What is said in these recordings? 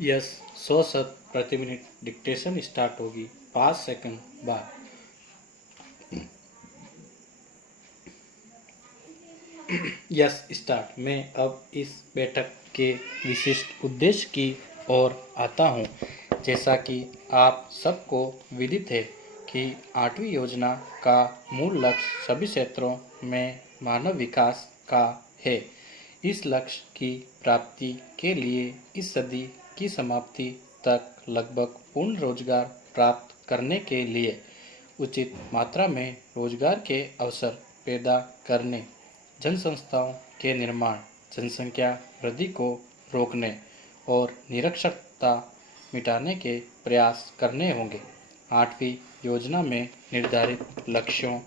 Yes, 100 शब्द प्रति minute dictation start होगी 5 सेकंड बाद। Yes start. मैं अब इस बैठक के विशिष्ट उद्देश्य की ओर आता हूं। जैसा कि आप सबको विदित है कि 8वीं योजना का मूल लक्ष्य सभी क्षेत्रों में मानव विकास का है। इस लक्ष्य की प्राप्ति के लिए इस सदी की समाप्ति तक लगभग पूर्ण रोजगार प्राप्त करने के लिए उचित मात्रा में रोजगार के अवसर पैदा करने, जनसंस्थाओं के निर्माण, जनसंख्या वृद्धि को रोकने और निरक्षरता मिटाने के प्रयास करने होंगे। 8वीं योजना में निर्धारित लक्ष्यों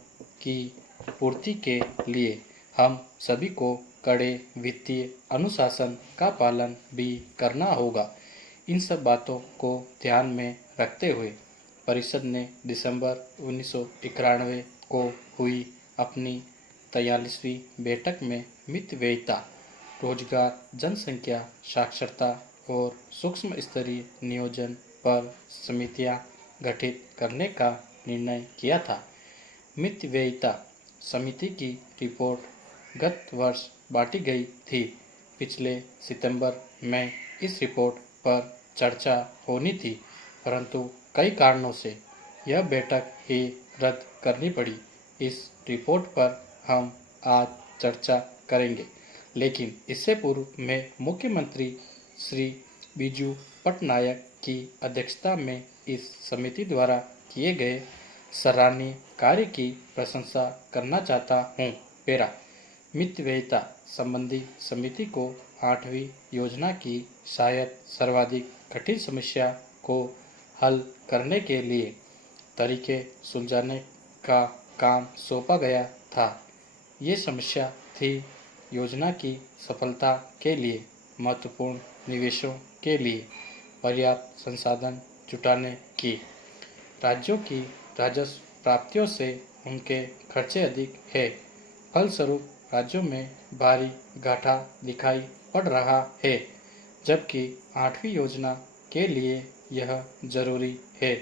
की पूर्ति के लिए हम सभी को कड़े वित्तीय अनुशासन का पालन भी करना होगा। इन सब बातों को ध्यान में रखते हुए परिषद ने दिसंबर 1991 को हुई अपनी 43वीं बैठक में मितव्ययिता, रोजगार, जनसंख्या, साक्षरता और सूक्ष्म स्तरीय नियोजन पर समितियां गठित करने का निर्णय किया था। मितव्ययिता समिति की रिपोर्ट गत वर्ष बांटी गई थी। पिछले सितंबर में इस रिपोर्ट पर चर्चा होनी थी, परंतु कई कारणों से यह बैठक ही रद्द करनी पड़ी। इस रिपोर्ट पर हम आज चर्चा करेंगे, लेकिन इससे पूर्व मैं मुख्यमंत्री श्री बिजू पटनायक की अध्यक्षता में इस समिति द्वारा किए गए सराहनीय कार्य की प्रशंसा करना चाहता हूँ। पेरा मितव्ययिता संबंधी समिति को 8वीं योजना की शायद सर्वाधिक कठिन समस्या को हल करने के लिए तरीके सुलझाने का काम सौंपा गया था। ये समस्या थी योजना की सफलता के लिए महत्वपूर्ण निवेशों के लिए पर्याप्त संसाधन जुटाने की। राज्यों की राजस्व प्राप्तियों से उनके खर्चे अधिक है। फलस्वरूप राज्यों में भारी घाटा दिखाई पड़ रहा है, जबकि 8वीं योजना के लिए यह जरूरी है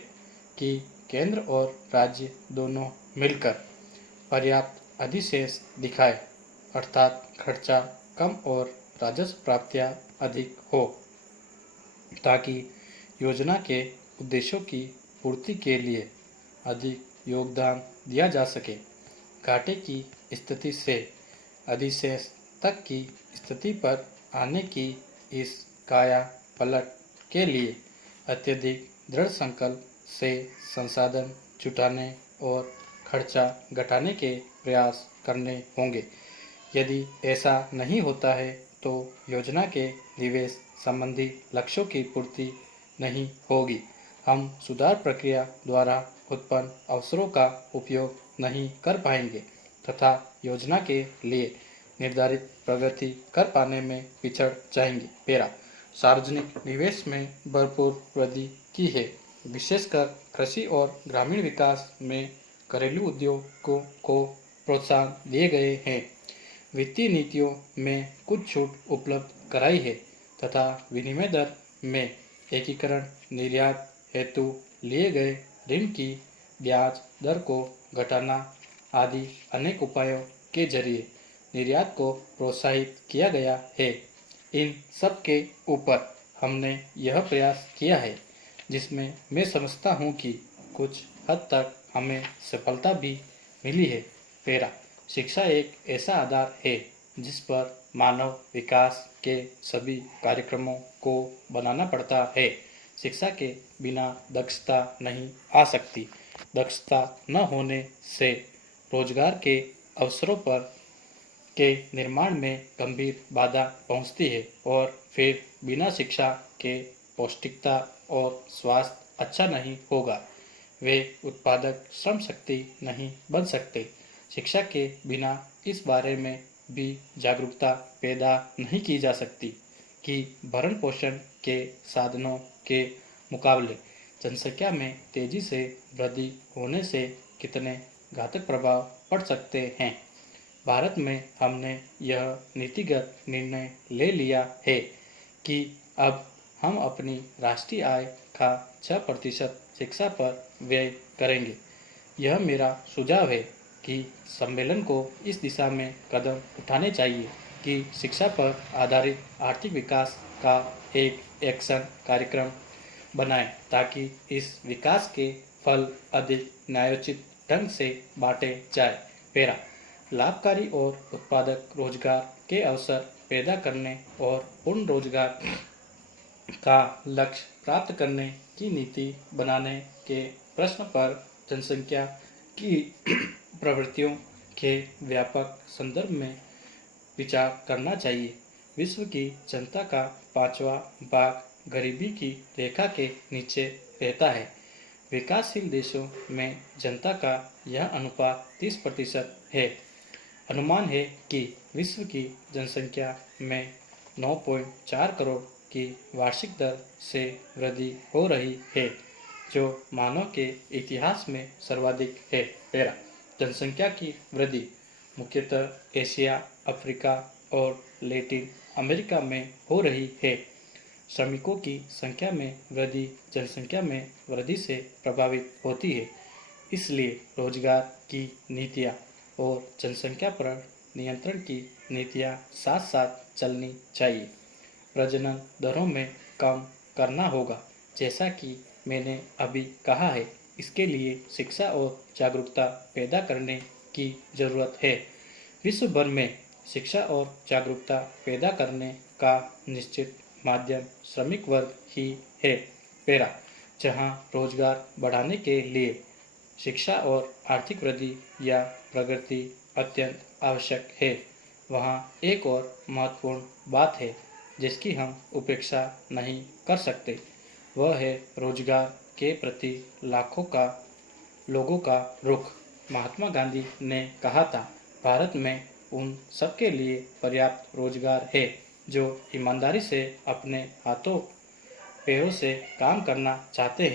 कि केंद्र और राज्य दोनों मिलकर पर्याप्त अधिशेष दिखाए, अर्थात खर्चा कम और राजस्व प्राप्तियां अधिक हो, ताकि योजना के उद्देश्यों की पूर्ति के लिए अधिक योगदान दिया जा सके। घाटे की स्थिति से अधिशेष तक की स्थिति पर आने की इस काया पलट के लिए अत्यधिक दृढ़ संकल्प से संसाधन जुटाने और खर्चा घटाने के प्रयास करने होंगे। यदि ऐसा नहीं होता है तो योजना के निवेश संबंधी लक्ष्यों की पूर्ति नहीं होगी। हम सुधार प्रक्रिया द्वारा उत्पन्न अवसरों का उपयोग नहीं कर पाएंगे तथा योजना के लिए निर्धारित प्रगति कर पाने में पिछड़ जाएंगे। पेरा सार्वजनिक निवेश में भरपूर वृद्धि की है, विशेषकर कृषि और ग्रामीण विकास में घरेलू उद्योगों को प्रोत्साहन दिए गए हैं। वित्तीय नीतियों में कुछ छूट उपलब्ध कराई है तथा विनिमय दर में एकीकरण, निर्यात हेतु लिए गए ऋण की ब्याज दर को घटाना आदि अनेक उपायों के जरिए निर्यात को प्रोत्साहित किया गया है। इन सब के ऊपर हमने यह प्रयास किया है, जिसमें मैं समझता हूँ कि कुछ हद तक हमें सफलता भी मिली है। पेरा शिक्षा एक ऐसा आधार है जिस पर मानव विकास के सभी कार्यक्रमों को बनाना पड़ता है। शिक्षा के बिना दक्षता नहीं आ सकती। दक्षता न होने से रोजगार के अवसरों पर के निर्माण में गंभीर बाधा पहुंचती है और फिर बिना शिक्षा के पौष्टिकता और स्वास्थ्य अच्छा नहीं होगा। वे उत्पादक श्रम शक्ति नहीं बन सकते। शिक्षा के बिना इस बारे में भी जागरूकता पैदा नहीं की जा सकती कि भरण पोषण के साधनों के मुकाबले जनसंख्या में तेजी से वृद्धि होने से कितने घातक प्रभाव पड़ सकते हैं। भारत में हमने यह नीतिगत निर्णय ले लिया है कि अब हम अपनी राष्ट्रीय आय का 6% शिक्षा पर व्यय करेंगे। यह मेरा सुझाव है कि सम्मेलन को इस दिशा में कदम उठाने चाहिए कि शिक्षा पर आधारित आर्थिक विकास का एक एक्शन कार्यक्रम बनाएं ताकि इस विकास के फल अधिक न्यायोचित ढंग से बांटे जाए। पेरा लाभकारी और उत्पादक रोजगार के अवसर पैदा करने और पूर्ण रोजगार का लक्ष्य प्राप्त करने की नीति बनाने के प्रश्न पर जनसंख्या की प्रवृत्तियों के व्यापक संदर्भ में विचार करना चाहिए। विश्व की जनता का 5वां भाग गरीबी की रेखा के नीचे रहता है। विकासशील देशों में जनता का यह अनुपात 30% है। अनुमान है कि विश्व की जनसंख्या में 9.4 करोड़ की वार्षिक दर से वृद्धि हो रही है, जो मानव के इतिहास में सर्वाधिक है। पैरा जनसंख्या की वृद्धि मुख्यतः एशिया, अफ्रीका और लैटिन अमेरिका में हो रही है। श्रमिकों की संख्या में वृद्धि जनसंख्या में वृद्धि से प्रभावित होती है, इसलिए रोजगार की नीतियाँ और जनसंख्या पर नियंत्रण की नीतियाँ साथ साथ चलनी चाहिए। प्रजनन दरों में कम करना होगा, जैसा कि मैंने अभी कहा है। इसके लिए शिक्षा और जागरूकता पैदा करने की जरूरत है। विश्व भर में शिक्षा और जागरूकता पैदा करने का निश्चित माध्यम श्रमिक वर्ग ही है। पैरा जहाँ रोजगार बढ़ाने के लिए शिक्षा और आर्थिक वृद्धि या प्रगति अत्यंत आवश्यक है, वहाँ एक और महत्वपूर्ण बात है जिसकी हम उपेक्षा नहीं कर सकते। वह है रोजगार के प्रति लोगों का रुख। महात्मा गांधी ने कहा था, भारत में उन सबके लिए पर्याप्त रोजगार है जो ईमानदारी से अपने हाथों पैरों से काम करना चाहते हैं।